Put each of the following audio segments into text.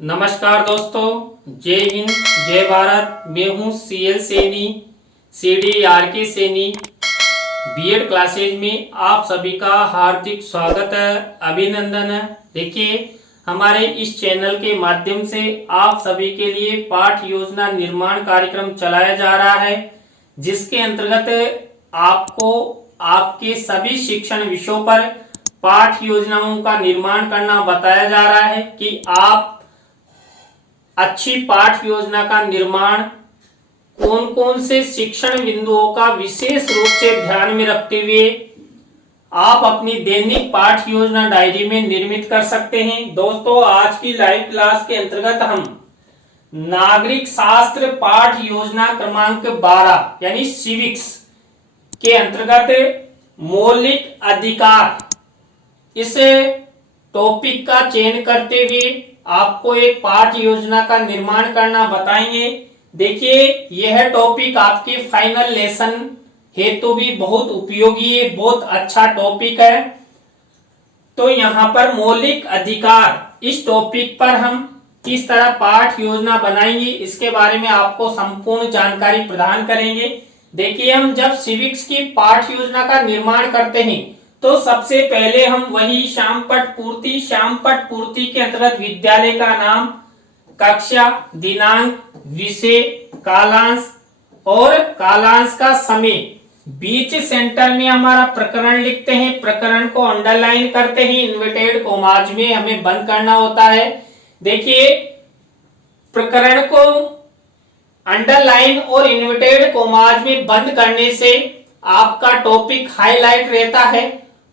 नमस्कार दोस्तों, जय हिंद जय भारत। मैं हूं CL Saini, CDRK Saini. BEd classes में आप सभी का हार्दिक स्वागत है, अभिनंदन है। देखिए, हमारे इस चैनल के माध्यम से आप सभी के लिए पाठ योजना निर्माण कार्यक्रम चलाया जा रहा है, जिसके अंतर्गत आपको आपके सभी शिक्षण विषयों पर पाठ योजनाओं का निर्माण करना बताया जा रहा है कि आप अच्छी पाठ योजना का निर्माण कौन कौन से शिक्षण बिंदुओं का विशेष रूप से ध्यान में रखते हुए आप अपनी दैनिक पाठ योजना डायरी में निर्मित कर सकते हैं। दोस्तों, आज की लाइव क्लास के अंतर्गत हम नागरिक शास्त्र पाठ योजना क्रमांक 12 यानी सिविक्स के अंतर्गत मौलिक अधिकार इस टॉपिक का चयन करते हुए आपको एक पाठ योजना का निर्माण करना बताएंगे। देखिए, यह टॉपिक आपके फाइनल लेसन हेतु भी बहुत उपयोगी है, बहुत अच्छा टॉपिक है। तो यहाँ पर मौलिक अधिकार इस टॉपिक पर हम किस तरह पाठ योजना बनाएंगे, इसके बारे में आपको संपूर्ण जानकारी प्रदान करेंगे। देखिए, हम जब सिविक्स की पाठ योजना का निर्माण करते हैं तो सबसे पहले हम वही श्यामपट्ट पूर्ति के अंतर्गत विद्यालय का नाम, कक्षा, दिनांक, विषय, कालांश और कालांश का समय, बीच सेंटर में हमारा प्रकरण लिखते हैं, प्रकरण को अंडरलाइन करते हैं, इन्वर्टेड कॉमास में हमें बंद करना होता है। देखिए, प्रकरण को अंडरलाइन और इन्वर्टेड कॉमास में बंद करने से आपका टॉपिक हाईलाइट रहता है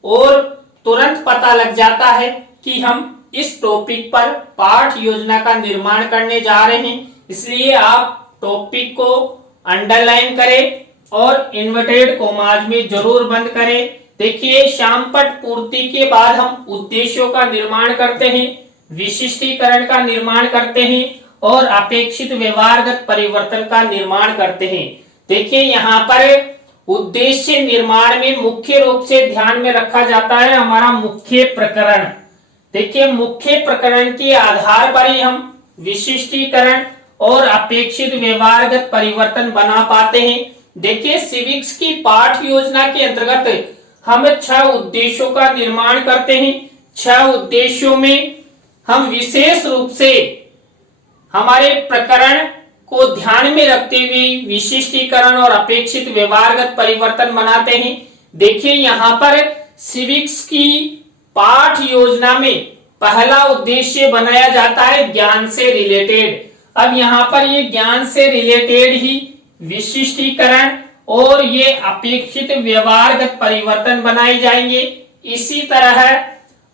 और तुरंत पता लग जाता है कि हम इस टॉपिक पर पाठ योजना का निर्माण करने जा रहे हैं। इसलिए आप टॉपिक को अंडरलाइन करें और इन्वर्टेड कॉमास में जरूर बंद करें। देखिए, श्यामपट्ट पूर्ति के बाद हम उद्देश्यों का निर्माण करते हैं, विशिष्टीकरण का निर्माण करते हैं और अपेक्षित व्यवहारगत परिवर्तन का निर्माण करते हैं। देखिए, यहाँ पर उद्देश्य निर्माण में मुख्य रूप से ध्यान में रखा जाता है हमारा मुख्य प्रकरण। देखिए, मुख्य प्रकरण के आधार पर ही हम विशिष्टीकरण और अपेक्षित व्यवहारगत परिवर्तन बना पाते हैं। देखिए, सिविक्स की पाठ योजना के अंतर्गत हम 6 उद्देश्यों का निर्माण करते हैं। 6 उद्देश्यों में हम विशेष रूप से हमारे प्रकरण को ध्यान में रखते हुए विशिष्टीकरण और अपेक्षित व्यवहारगत परिवर्तन बनाते हैं। देखिए, यहाँ पर सिविक्स की पाठ योजना में पहला उद्देश्य बनाया जाता है ज्ञान से रिलेटेड। अब यहाँ पर ये ज्ञान से रिलेटेड ही विशिष्टीकरण और ये अपेक्षित व्यवहारगत परिवर्तन बनाए जाएंगे। इसी तरह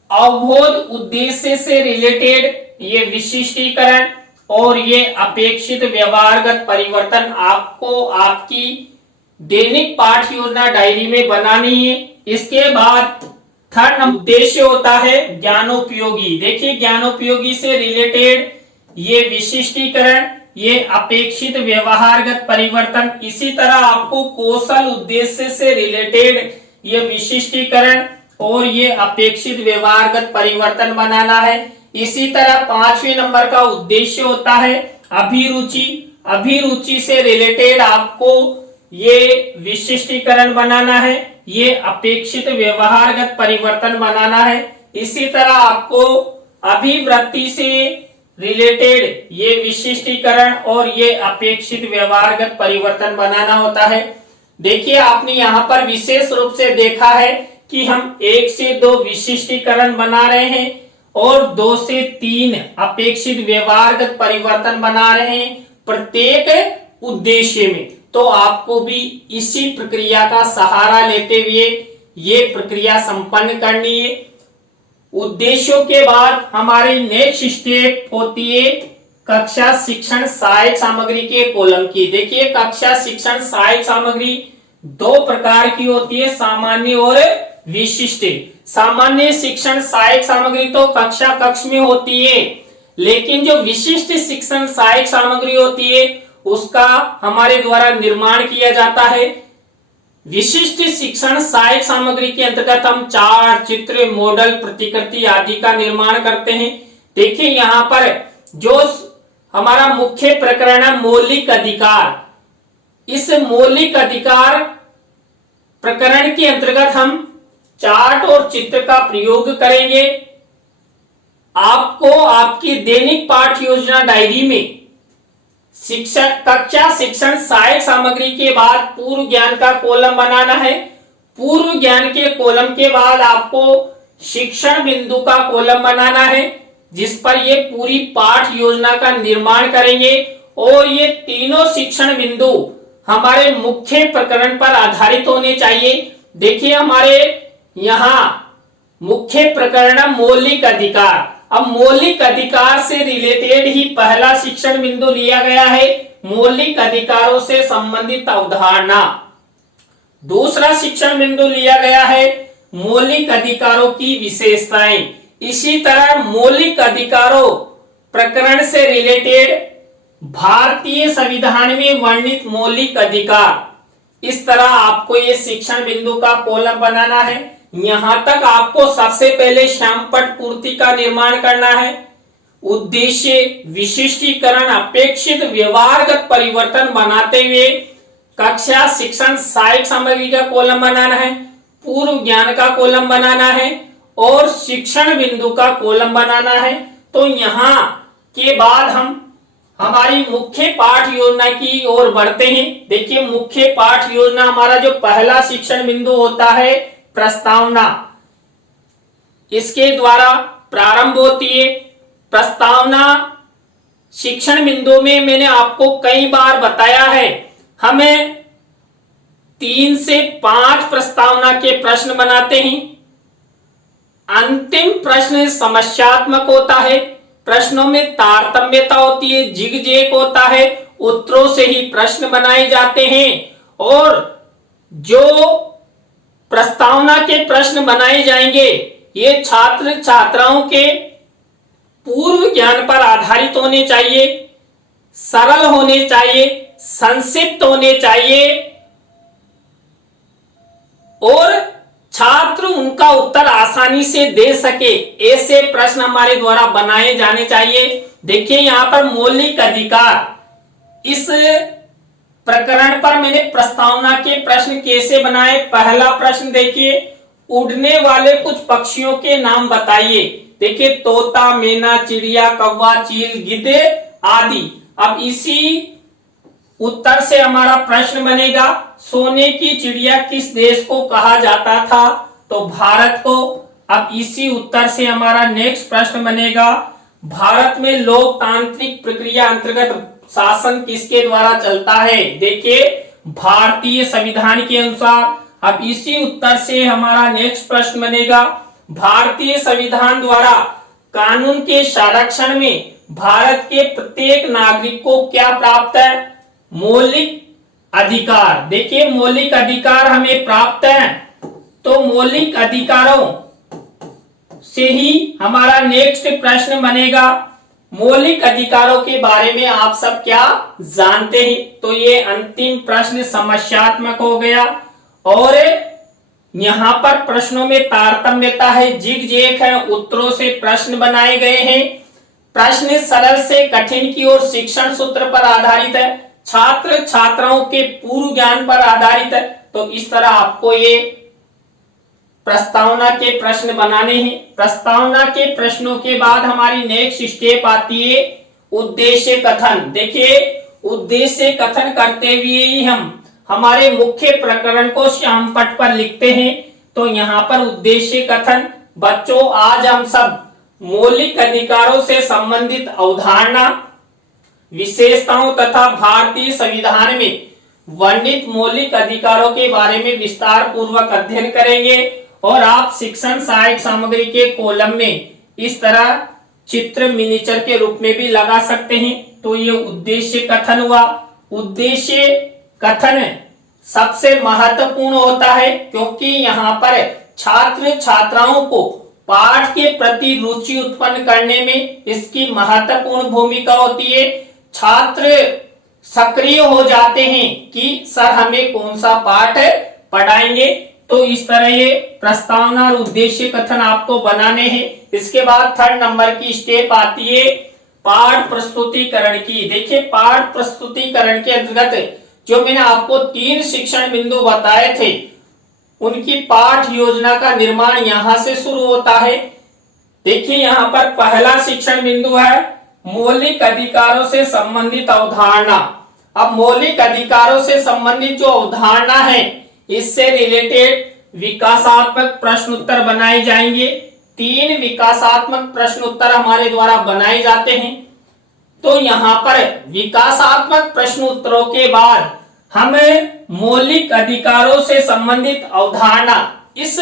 अवबोध उद्देश्य से रिलेटेड ये विशिष्टीकरण और ये अपेक्षित व्यवहारगत परिवर्तन आपको आपकी दैनिक पाठ योजना डायरी में बनानी है। इसके बाद थर्ड उद्देश्य होता है ज्ञानोपयोगी। देखिए, ज्ञानोपयोगी से रिलेटेड ये विशिष्टीकरण, ये अपेक्षित व्यवहारगत परिवर्तन। इसी तरह आपको कौशल उद्देश्य से रिलेटेड ये विशिष्टीकरण और ये अपेक्षित व्यवहारगत परिवर्तन बनाना है। इसी तरह 5वें नंबर का उद्देश्य होता है अभिरुचि। अभिरुचि से रिलेटेड आपको ये विशिष्टीकरण बनाना है, ये अपेक्षित व्यवहारगत परिवर्तन बनाना है। इसी तरह आपको अभिवृत्ति से रिलेटेड ये विशिष्टीकरण और ये अपेक्षित व्यवहारगत परिवर्तन बनाना होता है। देखिए, आपने यहाँ पर विशेष रूप से देखा है कि हम 1 से 2 विशिष्टीकरण बना रहे हैं और 2 से 3 अपेक्षित व्यवहारगत परिवर्तन बना रहे हैं प्रत्येक उद्देश्य में। तो आपको भी इसी प्रक्रिया का सहारा लेते हुए ये प्रक्रिया संपन्न करनी है। उद्देश्यों के बाद हमारी नेक्स्ट स्टेप होती है कक्षा शिक्षण सहायक सामग्री के कॉलम की। देखिए, कक्षा शिक्षण सहायक सामग्री 2 प्रकार की होती है, सामान्य और विशिष्ट। सामान्य शिक्षण सहायक सामग्री तो कक्षा कक्ष में होती है, लेकिन जो विशिष्ट शिक्षण सहायक सामग्री होती है उसका हमारे द्वारा निर्माण किया जाता है। विशिष्ट शिक्षण सहायक सामग्री के अंतर्गत हम चार्ट, चित्र, मॉडल, प्रतिकृति आदि का निर्माण करते हैं। देखिए, यहाँ पर जो हमारा मुख्य प्रकरण है मौलिक अधिकार। इस मौलिक अधिकार प्रकरण के अंतर्गत हम चार्ट और चित्र का प्रयोग करेंगे। आपको आपकी दैनिक पाठ योजना डायरी में शिक्षक कक्षा शिक्षण सहायक सामग्री के बाद पूर्व ज्ञान का कॉलम बनाना है। पूर्व ज्ञान के कॉलम के बाद आपको शिक्षण बिंदु का कॉलम बनाना है, जिस पर ये पूरी पाठ योजना का निर्माण करेंगे। और ये तीनों शिक्षण बिंदु हमारे मुख्य प्रकरण पर आधारित होने चाहिए। देखिए हमारे यहाँ मुख्य प्रकरण मौलिक अधिकार। अब मौलिक अधिकार से रिलेटेड ही पहला शिक्षण बिंदु लिया गया है, मौलिक अधिकारों से संबंधित अवधारणा। दूसरा शिक्षण बिंदु लिया गया है मौलिक अधिकारों की विशेषताएं। इसी तरह मौलिक अधिकारों प्रकरण से रिलेटेड भारतीय संविधान में वर्णित मौलिक अधिकार। इस तरह आपको ये शिक्षण बिंदु का कॉलम बनाना है। यहां तक आपको सबसे पहले श्यामपट्ट पूर्ति का निर्माण करना है। उद्देश्य, विशिष्टीकरण, अपेक्षित व्यवहारगत परिवर्तन बनाते हुए कक्षा शिक्षण सहायक सामग्री का कॉलम बनाना है, पूर्व ज्ञान का कॉलम बनाना है और शिक्षण बिंदु का कॉलम बनाना है। तो यहाँ के बाद हम हमारी मुख्य पाठ योजना की ओर बढ़ते हैं। देखिए मुख्य पाठ योजना हमारा जो पहला शिक्षण बिंदु होता है प्रस्तावना, इसके द्वारा प्रारंभ होती है। प्रस्तावना शिक्षण बिंदु में मैंने आपको कई बार बताया है, हमें 3 से 5 प्रस्तावना के प्रश्न बनाते हैं। अंतिम प्रश्न समस्यात्मक होता है, प्रश्नों में तारतम्यता होती है, जिगजैग होता है, उत्तरों से ही प्रश्न बनाए जाते हैं। और जो प्रस्तावना के प्रश्न बनाए जाएंगे ये छात्र छात्राओं के पूर्व ज्ञान पर आधारित होने चाहिए, सरल होने चाहिए, संक्षिप्त होने चाहिए और छात्र उनका उत्तर आसानी से दे सके, ऐसे प्रश्न हमारे द्वारा बनाए जाने चाहिए। देखिए यहाँ पर मौलिक अधिकार, इस प्रकरण पर मैंने प्रस्तावना के प्रश्न कैसे बनाए। पहला प्रश्न देखिए, उड़ने वाले कुछ पक्षियों के नाम बताइए। देखिए तोता, मैना, चिड़िया, कौवा, चील, गिद्ध आदि। अब इसी उत्तर से हमारा प्रश्न बनेगा, सोने की चिड़िया किस देश को कहा जाता था? तो भारत को। अब इसी उत्तर से हमारा नेक्स्ट प्रश्न बनेगा, भारत में लोकतांत्रिक प्रक्रिया अंतर्गत शासन किसके द्वारा चलता है? देखिए भारतीय संविधान के अनुसार। अब इसी उत्तर से हमारा नेक्स्ट प्रश्न बनेगा, भारतीय संविधान द्वारा कानून के संरक्षण में भारत के प्रत्येक नागरिक को क्या प्राप्त है? मौलिक अधिकार। देखिए मौलिक अधिकार हमें प्राप्त है, तो मौलिक अधिकारों से ही हमारा नेक्स्ट प्रश्न बनेगा, मौलिक अधिकारों के बारे में आप सब क्या जानते हैं? तो ये अंतिम प्रश्न समस्यात्मक हो गया। और यहाँ पर प्रश्नों में तारतम्यता है, जिगजैग है, उत्तरों से प्रश्न बनाए गए हैं। प्रश्न सरल से कठिन की ओर शिक्षण सूत्र पर आधारित है, छात्र छात्राओं के पूर्व ज्ञान पर आधारित है। तो इस तरह आपको ये प्रस्तावना के प्रश्न बनाने हैं। प्रस्तावना के प्रश्नों के बाद हमारी नेक्स्ट स्टेप आती है उद्देश्य कथन। देखिए उद्देश्य कथन करते हुए ही हम हमारे मुख्य प्रकरण को श्यामपट्ट पर लिखते हैं। तो यहाँ पर उद्देश्य कथन, बच्चों आज हम सब मौलिक अधिकारों से संबंधित अवधारणा, विशेषताओं तथा भारतीय संविधान में वर्णित मौलिक अधिकारों के बारे में विस्तार पूर्वक अध्ययन करेंगे। और आप शिक्षण सहायक सामग्री के कॉलम में इस तरह चित्र मिनिएचर के रूप में भी लगा सकते हैं। तो ये उद्देश्य कथन हुआ। उद्देश्य कथन सबसे महत्वपूर्ण होता है, क्योंकि यहाँ पर छात्र छात्राओं को पाठ के प्रति रुचि उत्पन्न करने में इसकी महत्वपूर्ण भूमिका होती है। छात्र सक्रिय हो जाते हैं कि सर हमें कौन सा पाठ पढ़ाएंगे। तो इस तरह ये प्रस्तावना और उद्देश्य कथन आपको बनाने हैं। इसके बाद 3rd नंबर की स्टेप आती है पाठ प्रस्तुतिकरण की। देखिए पाठ प्रस्तुतिकरण के अंतर्गत जो मैंने आपको 3 शिक्षण बिंदु बताए थे उनकी पाठ योजना का निर्माण यहां से शुरू होता है। देखिए यहां पर पहला शिक्षण बिंदु है मौलिक अधिकारों से संबंधित अवधारणा। अब मौलिक अधिकारों से संबंधित जो अवधारणा है इससे रिलेटेड विकासात्मक प्रश्न उत्तर बनाए जाएंगे। 3 विकासात्मक प्रश्न उत्तर हमारे द्वारा बनाए जाते हैं। तो यहाँ पर विकासात्मक प्रश्न उत्तरों के बाद हमें मौलिक अधिकारों से संबंधित अवधारणा इस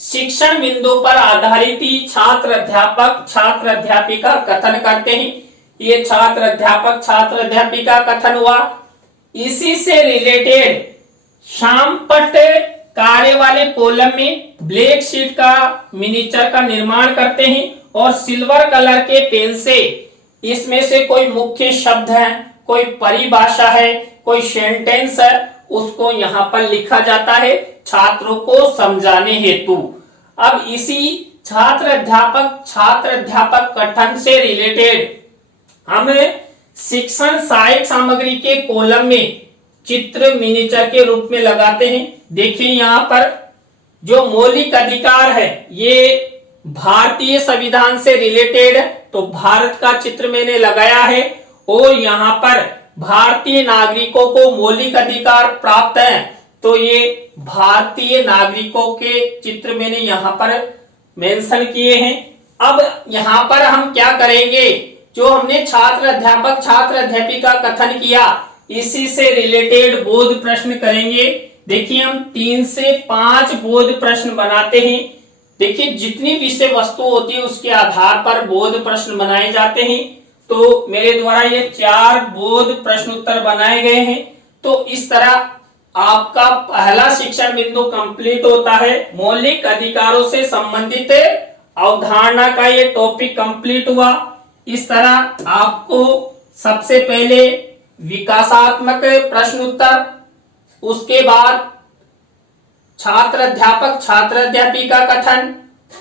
शिक्षण बिंदु पर आधारित ही छात्र अध्यापक छात्र अध्यापिका कथन करते हैं। ये छात्र अध्यापक छात्र अध्यापिका कथन हुआ। इसी से रिलेटेड शामपट्ट कार्य वाले कॉलम में ब्लैक शीट का मिनिएचर का निर्माण करते हैं और सिल्वर कलर के पेन से इसमें से कोई मुख्य शब्द है, कोई परिभाषा है, कोई सेंटेंस है, उसको यहाँ पर लिखा जाता है छात्रों को समझाने हेतु। अब इसी छात्र अध्यापक कथन से रिलेटेड हम शिक्षण सहायक सामग्री के कॉलम में चित्र मिनिएचर के रूप में लगाते हैं। देखिए यहाँ पर जो मौलिक अधिकार है ये भारतीय संविधान से रिलेटेड है, तो भारत का चित्र मैंने लगाया है और यहाँ पर भारतीय नागरिकों को मौलिक अधिकार प्राप्त है, तो ये भारतीय नागरिकों के चित्र मैंने यहाँ पर मेंशन किए हैं। अब यहाँ पर हम क्या करेंगे, जो हमने छात्र अध्यापिका कथन किया इसी से रिलेटेड बोध प्रश्न करेंगे। देखिए हम 3 से 5 बोध प्रश्न बनाते हैं। देखिए जितनी विषय वस्तु होती है उसके आधार पर बोध प्रश्न बनाए जाते हैं। तो मेरे द्वारा ये 4 बोध प्रश्न उत्तर बनाए गए हैं। तो इस तरह आपका पहला शिक्षण बिंदु कंप्लीट होता है। मौलिक अधिकारों से संबंधित अवधारणा का ये टॉपिक कंप्लीट हुआ। इस तरह आपको सबसे पहले विकासात्मक प्रश्न उत्तर, उसके बाद छात्र अध्यापिका कथन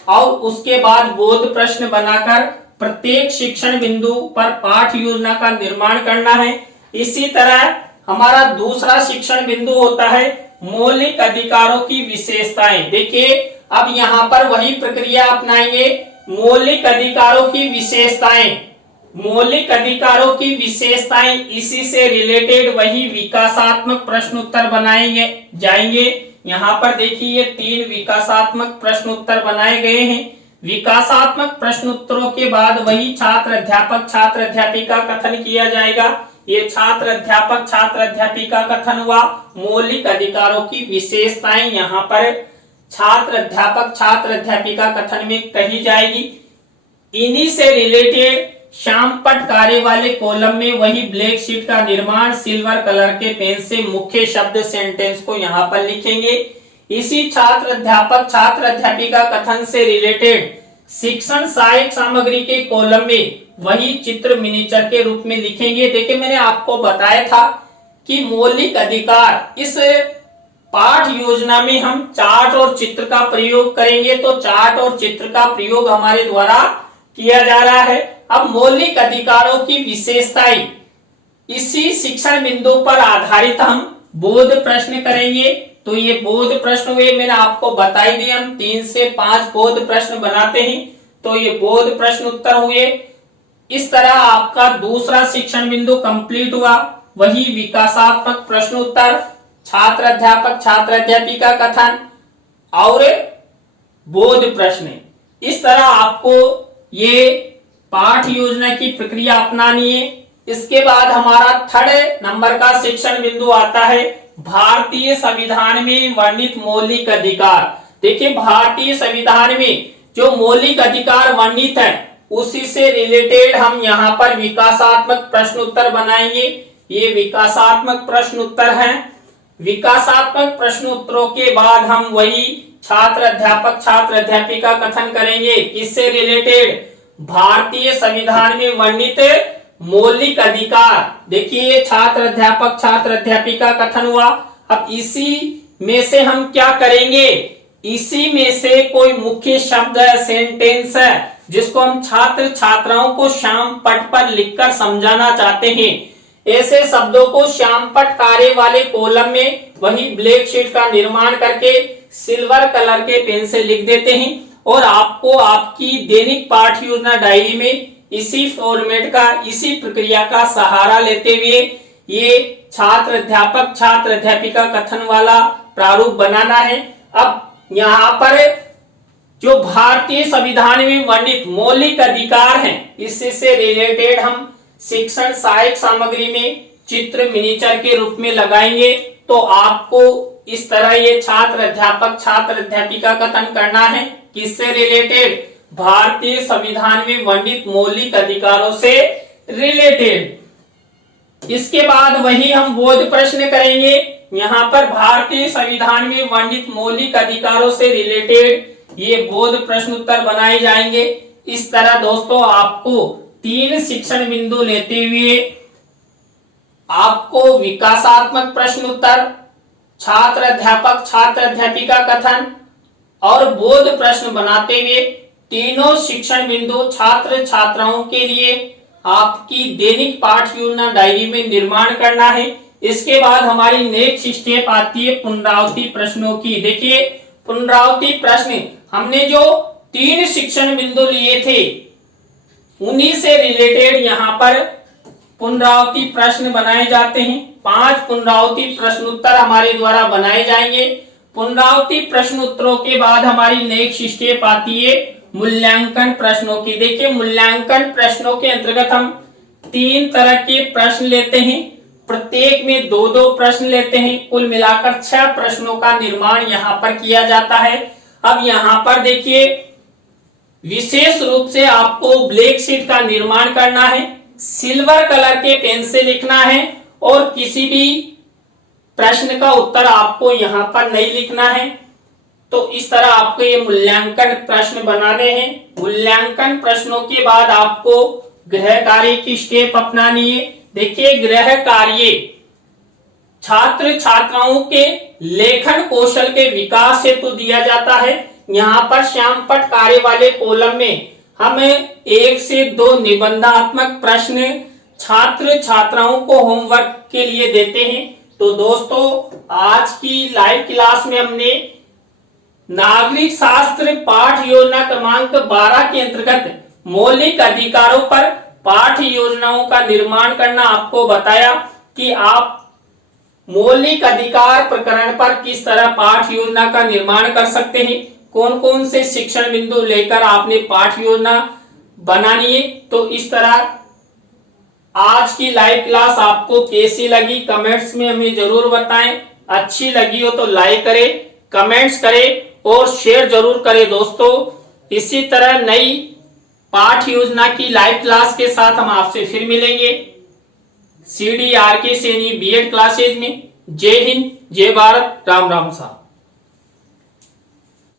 और उसके बाद बोध प्रश्न बनाकर प्रत्येक शिक्षण बिंदु पर पाठ योजना का निर्माण करना है। इसी तरह हमारा दूसरा शिक्षण बिंदु होता है मौलिक अधिकारों की विशेषताएं। देखिए अब यहाँ पर वही प्रक्रिया अपनाएंगे। मौलिक अधिकारों की विशेषताएं इसी से रिलेटेड वही विकासात्मक प्रश्न उत्तर बनाएंगे जाएंगे। यहाँ पर देखिए ये 3 विकासात्मक प्रश्न उत्तर बनाए गए हैं। विकासात्मक प्रश्न उत्तरों के बाद वही छात्र अध्यापिका कथन किया जाएगा। ये छात्र अध्यापिका कथन हुआ। मौलिक अधिकारों की विशेषताएं यहाँ पर छात्र अध्यापिका कथन में कही जाएगी। इन्हीं से रिलेटेड शामपट्ट कार्य वाले कॉलम में वही ब्लैक शीट का निर्माण सिल्वर कलर के पेन से मुख्य शब्द सेंटेंस को यहाँ पर लिखेंगे। इसी छात्र अध्यापिका कथन से रिलेटेड शिक्षण सहायक सामग्री के कॉलम में वही चित्र मिनिएचर के रूप में लिखेंगे। देखिए मैंने आपको बताया था कि मौलिक अधिकार इस पाठ योजना में हम चार्ट और चित्र का प्रयोग करेंगे। तो चार्ट और चित्र का प्रयोग हमारे द्वारा किया जा रहा है। अब मौलिक अधिकारों की विशेषताएं इसी शिक्षण बिंदु पर आधारित हम बोध प्रश्न करेंगे। तो ये बोध प्रश्न हुए, मैंने आपको बताई दी, हम 3 से 5 बोध प्रश्न बनाते हैं। तो ये बोध प्रश्न उत्तर हुए। इस तरह आपका दूसरा शिक्षण बिंदु कंप्लीट हुआ। वही विकासात्मक प्रश्न उत्तर, छात्र अध्यापिका कथन और बोध प्रश्न। इस तरह आपको ये पाठ योजना की प्रक्रिया अपनानी है। इसके बाद हमारा 3rd नंबर का शिक्षण बिंदु आता है भारतीय संविधान में वर्णित मौलिक अधिकार। देखिए भारतीय संविधान में जो मौलिक अधिकार वर्णित है उसी से रिलेटेड हम यहाँ पर विकासात्मक प्रश्न उत्तर बनाएंगे। ये विकासात्मक प्रश्न उत्तर हैं। विकासात्मक प्रश्न उत्तरों के बाद हम वही छात्र अध्यापिका कथन करेंगे। इससे रिलेटेड भारतीय संविधान में वर्णित मौलिक अधिकार। देखिए छात्र अध्यापिका कथन हुआ। अब इसी में से हम क्या करेंगे, इसी में से कोई मुख्य शब्द है, सेंटेंस है, जिसको हम छात्र छात्राओं को श्याम पट पर लिखकर समझाना चाहते हैं। ऐसे शब्दों को श्याम पट कार्य वाले कॉलम में वही ब्लैक शीट का निर्माण करके सिल्वर कलर के पेन से लिख देते हैं और आपको आपकी दैनिक पाठ योजना डायरी में इसी फॉर्मेट का, इसी प्रक्रिया का सहारा लेते हुए ये छात्र अध्यापक छात्र अध्यापिका कथन वाला प्रारूप बनाना है। अब यहाँ पर जो भारतीय संविधान में वर्णित मौलिक अधिकार हैं, इससे रिलेटेड हम शिक्षण सहायक सामग्री में चित्र मिनीचर के रूप में लगाएंगे। तो आपको इस तरह ये छात्र अध्यापक छात्र अध्यापिका कथन करना है, किससे रिलेटेड, भारतीय संविधान में वर्णित मौलिक अधिकारों से रिलेटेड। इसके बाद वही हम बोध प्रश्न करेंगे। यहाँ पर भारतीय संविधान में वर्णित मौलिक अधिकारों से रिलेटेड ये बोध प्रश्न उत्तर बनाए जाएंगे। इस तरह दोस्तों आपको 3 शिक्षण बिंदु लेते हुए आपको विकासात्मक प्रश्न उत्तर, छात्र अध्यापक छात्र अध्यापिका कथन और बोध प्रश्न बनाते हुए तीनों शिक्षण बिंदु छात्र छात्राओं के लिए आपकी दैनिक पाठ योजना डायरी में निर्माण करना है। इसके बाद हमारी नेक्स्ट स्टेप आती है पुनरावृत्ति प्रश्नों की। देखिए पुनरावृत्ति प्रश्न हमने जो 3 शिक्षण बिंदु लिए थे उन्हीं से रिलेटेड यहाँ पर पुनरावृत्ति प्रश्न बनाए जाते हैं। 5 पुनरावृत्ति प्रश्न उत्तर हमारे द्वारा बनाए जाएंगे। पुनरावृत्ति प्रश्न उत्तरों के बाद हमारी नेक्स्ट स्टेप आती है मूल्यांकन प्रश्नों की। देखिए मूल्यांकन प्रश्नों के अंतर्गत हम 3 तरह के प्रश्न लेते हैं, प्रत्येक में 2-2 प्रश्न लेते हैं, कुल मिलाकर 6 प्रश्नों का निर्माण यहाँ पर किया जाता है। अब यहाँ पर देखिए विशेष रूप से आपको ब्लैक शीट का निर्माण करना है, सिल्वर कलर के पेन से लिखना है और किसी भी प्रश्न का उत्तर आपको यहाँ पर नहीं लिखना है। तो इस तरह आपको ये मूल्यांकन प्रश्न बनाने हैं। मूल्यांकन प्रश्नों के बाद आपको गृह कार्य की स्टेप अपनानी है। देखिए गृह कार्य छात्र छात्राओं के लेखन कौशल के विकास हेतु दिया जाता है। यहाँ पर श्याम पट कार्य वाले कॉलम में हम 1 से 2 निबंधात्मक प्रश्न छात्र छात्राओं को होमवर्क के लिए देते हैं। तो दोस्तों आज की लाइव क्लास में हमने नागरिक शास्त्र पाठ योजना क्रमांक 12 के अंतर्गत मौलिक अधिकारों पर पाठ योजनाओं का निर्माण करना आपको बताया कि आप मौलिक अधिकार प्रकरण पर किस तरह पाठ योजना का निर्माण कर सकते हैं, कौन कौन से शिक्षण बिंदु लेकर आपने पाठ योजना बनानी है। तो इस तरह आज की लाइव क्लास आपको कैसी लगी कमेंट्स में हमें जरूर बताएं। अच्छी लगी हो तो लाइक करें, कमेंट्स करें और शेयर जरूर करें दोस्तों। इसी तरह नई पाठ योजना की लाइव क्लास के साथ हम आपसे फिर मिलेंगे CDRK सैनी B.Ed क्लासेज में। जय हिंद, जय भारत, राम राम साहब।